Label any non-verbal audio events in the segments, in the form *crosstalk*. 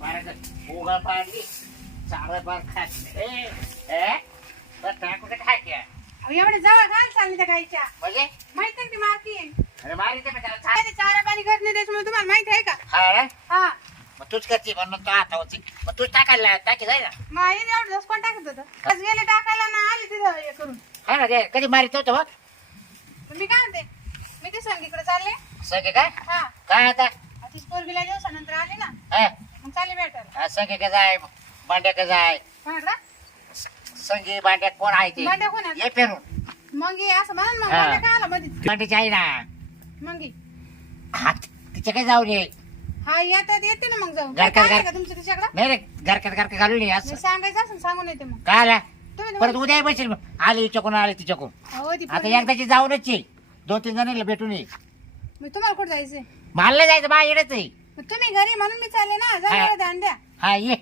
उगा पाडली. चांगलं पार खात ए ए बस टाकू का टाक्या अहो, एवढे जवळ घाल चालली त्या गाईच्या. म्हणजे? माहीत नाही ती मारती आहे. अरे मारी ते काय ते चारा पाणी करत नाही त्याच्यामुळे तुम्हाला माहीत आहे का? हा रे? हा. मग तूच करते म्हणून तो आता होती. मग तूच टाकायला टाकी जाय ना मग आईने एवढं कोण टाकत होतं? आज गेले टाकायला ना आले तिथं हे करून. हा ना रे कधी मारित होतं मग? मग मी काय म्हणते? मी ते संगीकडे चालले. सगळे काय? हा. काय आता? आता पोरगीला दिवसानंतर आले ना. हा. चालले भेटायला. हा, संगे का जाय बांड्या का जाय? संगे बांड्यात कोण आहे ते? बांड्या कोण? ये पेरून. मग असं म्हणून मग हा. काय आलं मध्ये बांड्याची आहे ना. मग. ये. हा तिच्या काय जाऊ नये हा येतात येते ना मग जाऊ काय आहे घर- का तुमच्या तिच्याकडं? नाही रे घालून ये असं. सांगायचं असं सांगून येते मग. काय आला? तुम्ही परत उद्या बसेल आले हिच्याकून आले तिच्याकून हो ती आता पोरगी- एकदाची जाऊनच ये. दोन तीन जणांना भेटून ये. मग तुम्हाला कुठं जायचंय? मला नाही जायचं बा येणच आहे. तुम्ही घरी म्हणून मी चालले ना हा. जा ध्यान द्या हा ये.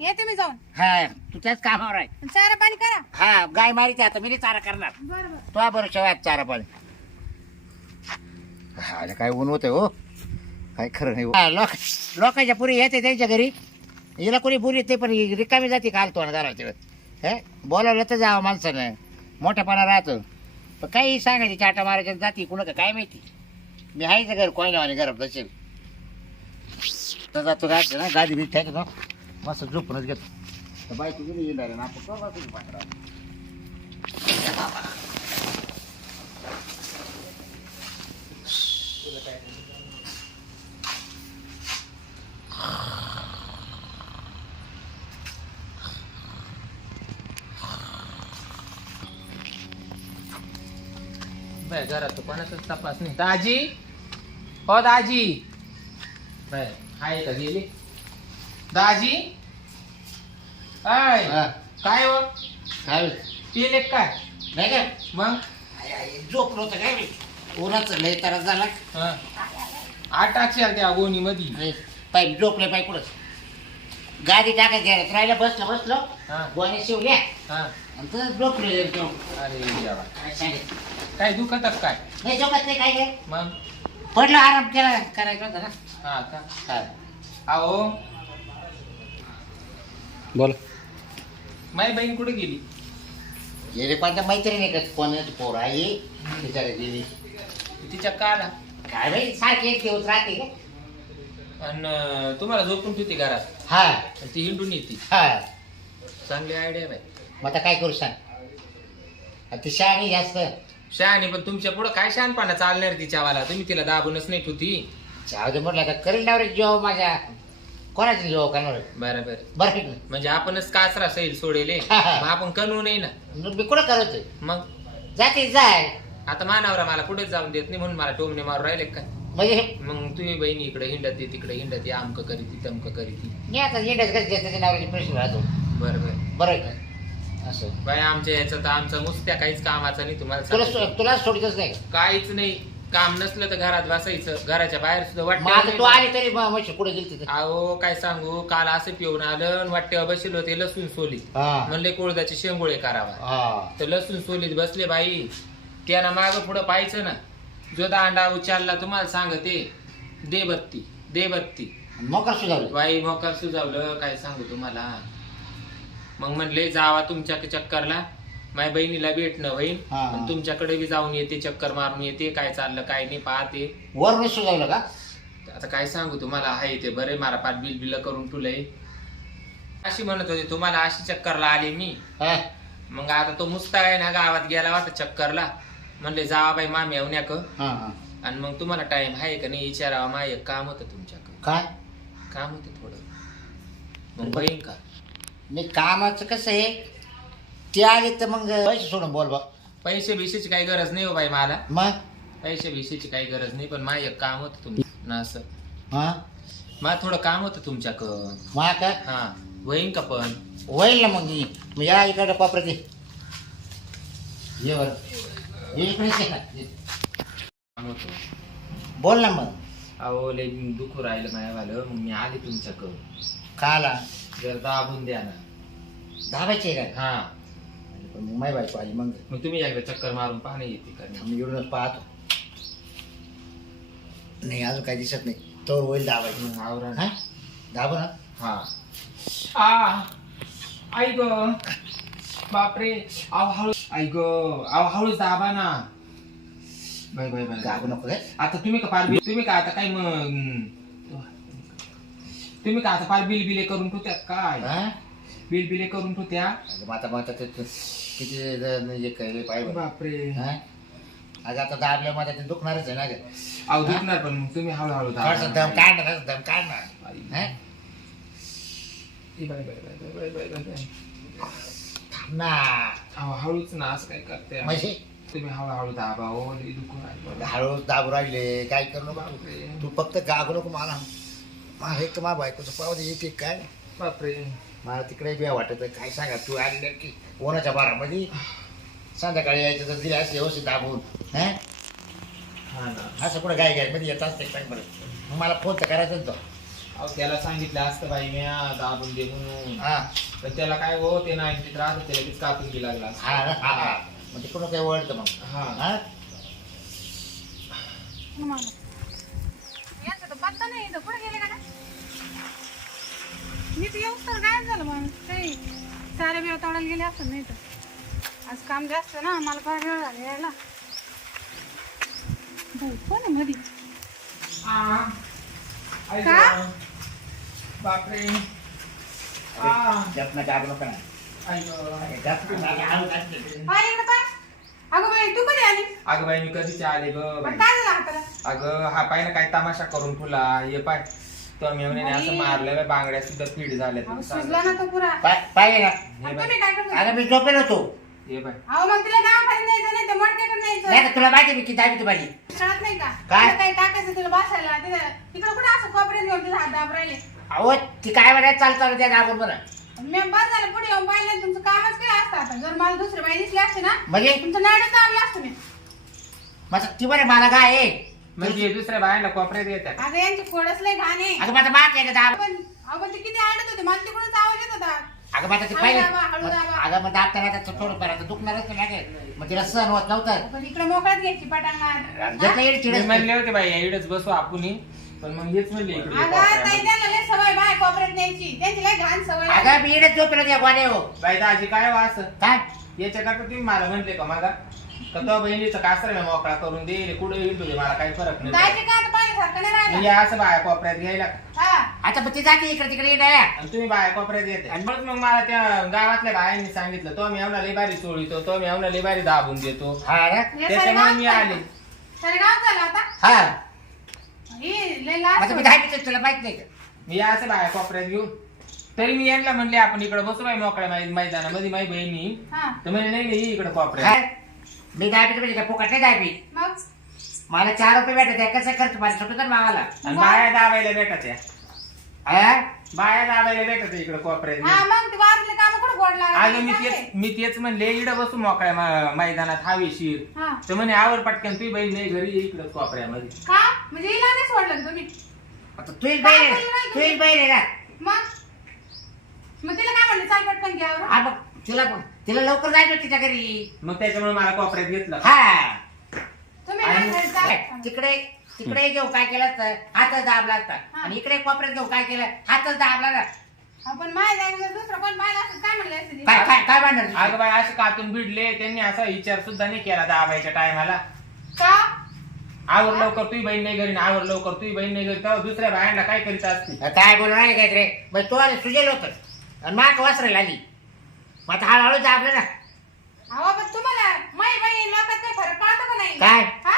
येते मी जाऊन. हा तू त्याच कामावर आहे. चारा पाणी करा. हा गाय मारीते आता मी नाही चारा करणार. बरं बरं. तो बरोबर शेवाय चारा पाणी हा अरे काय ऊन होतं हो. काय खरं नाही हो. हा, लोक लोकांच्या पुरी येते त्यांच्या घरी. हिला कोणी पुरी येते पण ही रिकामी जाते काल तोंड घालायचं. हे बोलावलं तर जावं माणसानं. मोठेपणा राहतो. पण काही सांगायचे चाटा मारायच्या जाती कुणा काय माहिती? मी आहे घर कोयना आणि घरात बसेल. तर जातो गाडी ना गाडी बीट ठेवतो मस्त झोपूनच घेतो. बायको गेली येणार ना आपण करू बा तुझी पाकरा बाय घरात कोणाचाच तपास नाही. दाजी? हो दाजी. बाय आहे का गेली. दाजी. काय हा. काय हो? काय पिले काय? नाही का मग? आय, आय, झोपलो होतं काय मी उन्हाचं लय त्रास झाला. हा. आठ टाकशाल त्या गोणी मध्ये आणि पाय झोपले पाय कुठंच गाडी टाकायची घरात राहिलं बसलो बसलो. हा. गोण्या शिवल्या हा. आणि तर झोपले अरे देवा. काय सांगितलं काय दुखतात काय? नाही झोपत नाही काय काय मग? पडलो आराम केला करायचा होता ना हा का? हा. अहो बोल. माई बहीण कुठे गेली? गेले कोणत्या मैत्रिणी का कोणाची पोर आहे? तिच्याकडे गेली. तिच्या काला. काय बाई सारखी एक दिवस राहते का? आणि तुम्हाला झोपून ठेवते घरात? हा. आणि ती हिंडून येते. हा. चांगली आयडिया बाई. मग आता काय करू सांग? आता ती शहाणी जास्त. शहाणी पण तुमच्या पुढं काय शहाणपणा चालणार तिच्यावाला? तुम्ही तिला दाबूनच नाही ठेवती. जाऊ दे म्हटलं आता करेल ना रे जेव माझ्या. कोणाची जेव करणार बरं बरं बरं नाही म्हणजे आपणच कासरा सैल सोडेले. हा, हा. मग आपण कणू नाही ना मी कुठं करतोय मग? जाते जाय. आता मानावरा मला कुठेच जाऊन देत नाही म्हणून मला टोमने मारू राहिले काय म्हणजे मग तुझी बहिणी इकडे हिंडत तिकडे हिंडत आमक करीती तमक करीती मी आता येण्यास कसं देतं ते नवऱ्याचे प्रश्न राहतो. बरं बरं बरं आहे का? असं. बाय आमच्या याचं तर आमचं नुसत्या काहीच कामाचं नाही तुम्हाला तुला सांगतो. सो- तुला सोडतच नाही का? काहीच नाही. काम नसलं तर घरात बसायचं. घराच्या बाहेर सुद्धा मग तू वाटत आली तरी मग म्हशी कुठे गेली तिथे? अहो काय सांगू? काल असं पिऊन आलं आणि वाट्यावर बसेल होते लसूण सोली हा. म्हणले कोळदाचे शेंगोळे करावा. हा. तर लसूण सोलीत बसले बाई. त्यानं माग पुढं पाहायचं ना. जो दांडा उचलला तुम्हाला सांगते. दे बत्ती दे बत्ती. मकर सुधारलं बाई मोकार सुजावलं काय सांगू तुम्हाला. मग म्हणले जावा तुमच्या चक्करला. माझ्या बहिणीला भेटणं होईल. हा. आणि तुमच्याकडे बी जाऊन येते चक्कर मारून येते काय चाललं काय नाही पाहते. वरून सुधारलं का आता काय सांगू तुम्हाला आहे ते बरे मला पाठ बिल बिल करून तुलय अशी म्हणत होते तुम्हाला अशी चक्करला आले मी. हा. मग आता तो मुस्ताक आहे ना गावात गेला होता चक्करला. म्हणले जावा बाई मामी येऊन्याक हा हा. आणि मग तुम्हाला टाइम आहे का नाही विचारावा मा एक काम होतं तुमच्याकडं. काय? काम होतं थोडं. मग बहीण का? मी कामाचं कसं आहे? ते आले तर मग पैसे सोडून बोल बा. पैसे बिशेची काही गरज नाही हो बाई मला. मग? पैसे बिशेची काही गरज नाही पण मा एक काम होतं तुमचं. ना असं. हा? मा थोडं काम होतं तुमच्याकडं. मा का हा होईन का पण? होईल ना मग मी या इकडे कोपऱ्यात ये. ये वर ये इकडेच ये. ना ये. काम होतं. बोल ना मग. अहो लय दुखू राहिलं माझ्यावालं मग मी आले तुमच्याकडं. खाला जर दाबून द्या ना. धाबायचे काय हा. पण मग माय बायको आली मग. मग तुम्ही एकदा चक्कर मारून पाहणे येते का? नाही? मी एवढूनच पाहतो. नाही अजून काही दिसत नाही. तोर होईल धाबायचं मग आवरा ना. हा? धाबू ना. हा. आ आई ग. बापरे आव हळू आई ग आव हळूच दाबा ना. Bye bye bye. गागू नको रे. आता तुम्ही का पार बिल तुम्ही का आता काय मग तुम्ही का आता पार बिल बिले करून ठेवत्या काय? हा? बिल बिले करून ठेवत्या. मग आता ते ते किती म्हणजे काही पाहिजे बापरे. हा? अगं आता दाबल्या मध्ये ते दुखणारच आहे ना गं. अहो दुखणार पण तुम्ही हळूहळू दाबा. थोडंसं दम काढ ना दम काढ ना आई. हा? ए, bye bye bye bye bye bye bye bye थांब ना. अहो हळूच ना असं काय करते म्हणजे तुम्ही हळूहळू दाबा हो लई दुखून राहिलं. हळू दाबू राहिले काय करू नको? बापरे. तू फक्त गागू नको मला. मा हे तर मा बायकोचं पाव दे येते काय. बापरे. मला तिकडे बी वाटत काय सांगा तू आली की ओनाच्या बारामध्ये? संध्याकाळी यायचं तर दिली असं व्यवस्थित दाबून हा? हा ना. असं कुठं गाय गायमध्ये येत असते काय बरं? मग मला फोन तर करायचं तो अहो त्याला सांगितलं असतं बाई मी दाबून दे म्हणून. हा. पण त्याला काय हो ते नाईन्टीत राहत त्याला लगेच कापून गेला लागला हा ना, हा हा. मग तिकडून काय वळतं मग? हा. हा. यांचा तर पत्ता नाही इथं. कुठे गेले का मी तर येऊस तर काही सारे बिळ तोडायला गेले असं नाही तर. आज काम जास्त ना मला फार वेळ झाला यायला. कोण आहे मधी? आ. आई का? गं. बापरे. ना. पाय इकडे पाय. अगं बाई तू कधी आली? अगं बाई मी कधीच आले ग? पण बाई काय झालं हाताला? अगं हा पाय ना काय तमाशा करून तुला. ये पाय. तो मेवण्याने असं बाई. मारलं बाई, बांगड्या सुद्धा पीड झाल्या अहो, सुजला ना तो पुरा. पाय- पाहिजे ना. आणि तुम्ही काय करत? अगं मी झोपेल होतो. अहो मग तिला गावाखाली न्यायचं नाही तर मडक्याकडे नाही न्यायचं का तुला माहिती आहे मी किती कळत नाही का? काय? तिला काही टाकायचं तिला बसायला तिला तिकडे कुठे असं कोपऱ्यात घेऊन तुझा हात दाब राहिले? अहो ती काय म्हणायचं चाल चालू त्या गागून बरं मी बस झालं पुढे येऊन पाहिलं तुमचं कामच काय असतं आता? जर मला दुसरी बाई दिसली असते ना म्हणजे? तुमचं नाडच दाबलं असतं मी. मग ती म्हणे मला काय आहे? म्हणजे हे दुसऱ्या बायांना कोपऱ्यात येतात. अगं यांची खोडच लय घाण आहे. अगं माझं माग आहे दाब पण अहो पण ते किती आडत होते. मला तिकडूनच आवाज येत होता. अगं माझं ते हळू पाहिलं दाबा, हळू दाबा. अगं मग दाबताना त्याचं थोडं बरं दुखणारच नाही लागेल मग तिला सहन होत नव्हतं. पण इकडे मोकळात घ्यायची पटांगणात घेतलं येईल मी चिडच म्हणले होते बाई इकडेच बसू आपण पण मग हेच म्हणले इकडे ये अगं ताई कोपऱ्यामध्ये. त्यांना लय सवय बाय कोपऱ्यात न्यायची. त्यांची लय घाण सवय अगं मी इकडे झोपेल होते गोने हो बाई दाजी काय वास काय? याच्याकरता तुम्ही मला म्हणले का माझा का तो बहिणीचा कासरा मोकळा करून दे कुठे येईल तुझे? मला काही फरक नाही जायचे का आता पाण्यासारखं नाही म्हणजे असं बाया कोपऱ्यात घ्यायला का? हा. आता ती जाते इकडे तिकडे आणि तुम्ही बाया कोपऱ्यात येते. आणि मग मग मला त्या गावातल्या बायांनी सांगितलं तो मेवना लई बारी चोळीतो तो बारी दाबून देतो. हा ना? हे त्याच्यामुळे मी आले. झालं आता हा. हे लय आता लाज मी दहा मिनिटं तुला माहीत नाही का? मी असं बाया कोपऱ्यात घेऊन तरी मी यांना म्हणले आपण इकडे बसू बाई मोकळ्या मै- मैदानामध्ये माझी बहिणी. हा. तर म्हणे नाही नाही इकडे कोपऱ्यात. मी दहा मिनिटं म्हणजे काय फुकट नाही दहा मग? मला चार रुपये भेटत आहे कसं खर्च मला सुटत ना मावाला. आणि बाया दाबायला भेटायच्या हा? बाया दाबायला भेटायच्या इकडे कोपऱ्यात. हा मग ते वाजले काम कुठं गोड अगं मी तेच मी तेच म्हणले इकडे बसू मोकळ्या मै- मैदानात हवेशीर. हा. तर म्हणे आवर पटकन तुझी बहीण नाही घरी ये इकडे कोपऱ्यामध्ये. का? म्हणजे हिला नाही सोडलं ना तुम्ही? आता तुझीच बहीण तुझीच बहीण आहे ना मग? मग तिला काय म्हणले चाल पटकन घ्यावर हा तिला तिला लवकर जायचं तिच्या घरी. मग त्याच्यामुळे मला कोपऱ्यात घेतलं. हा. तुम्ही आणि. तिकडे तिकडे घेऊ काय केलं असतं हातच दाबला असता हा. आणि इकडे कोपऱ्यात घेऊ काय केलं? हातच दाबला ना. आपण माय जायचं दुसरं कोण असं काय म्हणले असते काय काय अगं बाई असं कातून भिडले. त्यांनी असा विचार सुद्धा नाही केला दाबायच्या टायमाला. का? आवर लवकर तुझी बहीण नाही घरी आवर लवकर तुझी बहीण नाही घरी. तेव्हा दुसऱ्या बायांना काय करीत असते? काय बोलू राहिले काय रे मग तो सुजेल होत. आणि माग वासरायला आली. मग आता हळूहळू दाबलं ना. अहो पण तुम्हाला माई बाई लोकात काही फरक पडतो का नाही? काय? हा?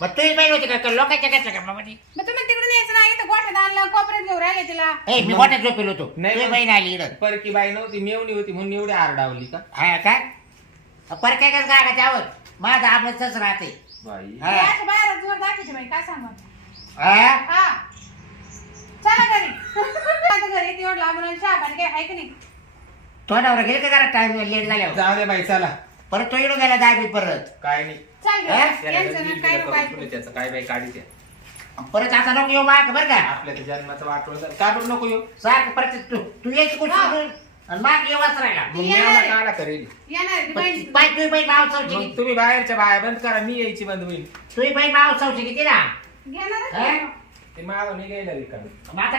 मग तुझी बहीण होती का लोकांच्या घरच्या का मामाने मग तुम्ही तिकडे न्यायचं ना इथं गोठ्यात आणलं कोपऱ्यात घेऊन राहिले तिला. ए मी मोठ्यात झोपेल होतो. नाही. तुझी बहीण आली इकडं परकी बाई नव्हती मेवणी होती म्हणून एवढी आरडावली का? हा काय पर काय काय गागा त्यावर माझं आपलंच राहते. बाई. हा. हे बाहेर जोर बाई काय सांगू? आता? हा? हा. चला घरी. *laughs* आता घरी तेवढं लांबून चहा पाणी काय आहे की नाही? तोंडावर गेले का जरा टाइम लेट झाल्यावर? जाऊ दे बाई चला. परत तो इकडून गेला दाबी परत. काय नाही. चल हा? घरी त्याला यांचं ना बिल काय बाई त्याचं काय बाई काढीचे परत आता नको येऊ माग बरं का? आपल्या त्या जन्माचं वाटवलं तर का बरं नको येऊ? सारखं परत तू तू यायची कुठं हा. आणि माग येऊ वाचरायला. मग करेल. येणार आहे ती पण बाई. तुझी बहीण माव चौची मग तुम्ही बाहेरच्या बाया बंद करा मी यायची बंद होईल. तुझी बहीण माव चौची किती ना घेणारच हा? ते माव नाही गेलं रिकामी मग आता